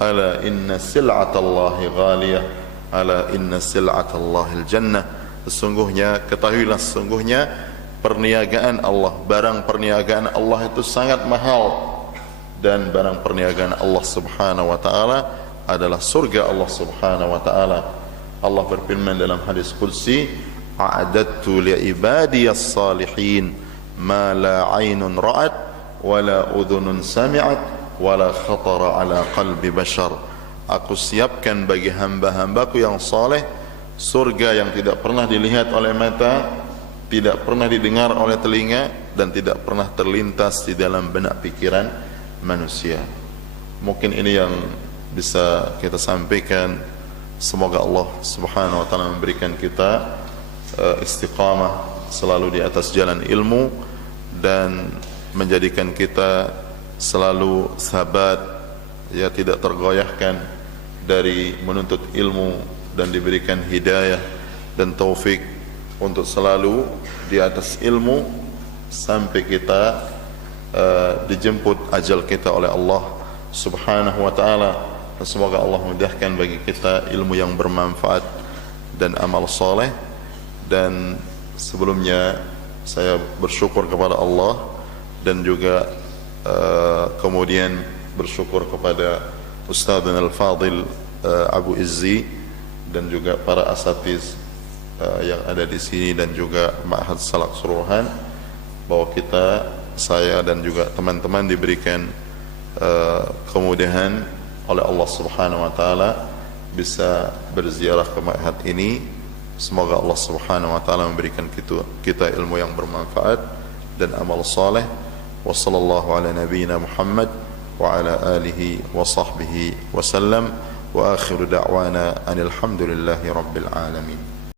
ala inna sil'atallahi ghaliyah, ala inna sil'atallahil jannah. Ketahuilah sesungguhnya perniagaan Allah, barang perniagaan Allah itu sangat mahal, dan barang perniagaan Allah Subhanahu wa taala adalah surga Allah Subhanahu wa taala. Allah berfirman dalam hadis qudsi, a'adattu li ibadiyas salihin ma la 'ainun ra'at wa la udhunun sami'at wa la khatara 'ala qalbi bashar. Aku siapkan bagi hamba-hambaku yang saleh surga yang tidak pernah dilihat oleh mata, tidak pernah didengar oleh telinga, dan tidak pernah terlintas di dalam benak pikiran manusia. Mungkin ini yang bisa kita sampaikan. Semoga Allah Subhanahu wa taala memberikan kita istiqamah selalu di atas jalan ilmu, dan menjadikan kita selalu sabat, ya, tidak tergoyahkan dari menuntut ilmu, dan diberikan hidayah dan taufik untuk selalu di atas ilmu sampai kita dijemput ajal kita oleh Allah Subhanahu wa taala. Dan semoga Allah mudahkan bagi kita ilmu yang bermanfaat dan amal soleh. Dan sebelumnya saya bersyukur kepada Allah, dan juga kemudian bersyukur kepada Ustadzana Al-Fadil Abu Izzi, dan juga para asatiz yang ada di sini, dan juga Ma'had Salak Suruhan, bahwa saya dan juga teman-teman diberikan kemudahan oleh Allah Subhanahu wa taala bisa berziarah ke ma'had ini. Semoga Allah Subhanahu wa taala memberikan kita ilmu yang bermanfaat dan amal saleh. Wa sallallahu ala nabiyyina Muhammad wa ala alihi wa sahbihi wa sallam. Wa akhiru da'wana anil hamdulillahi rabbil alamin.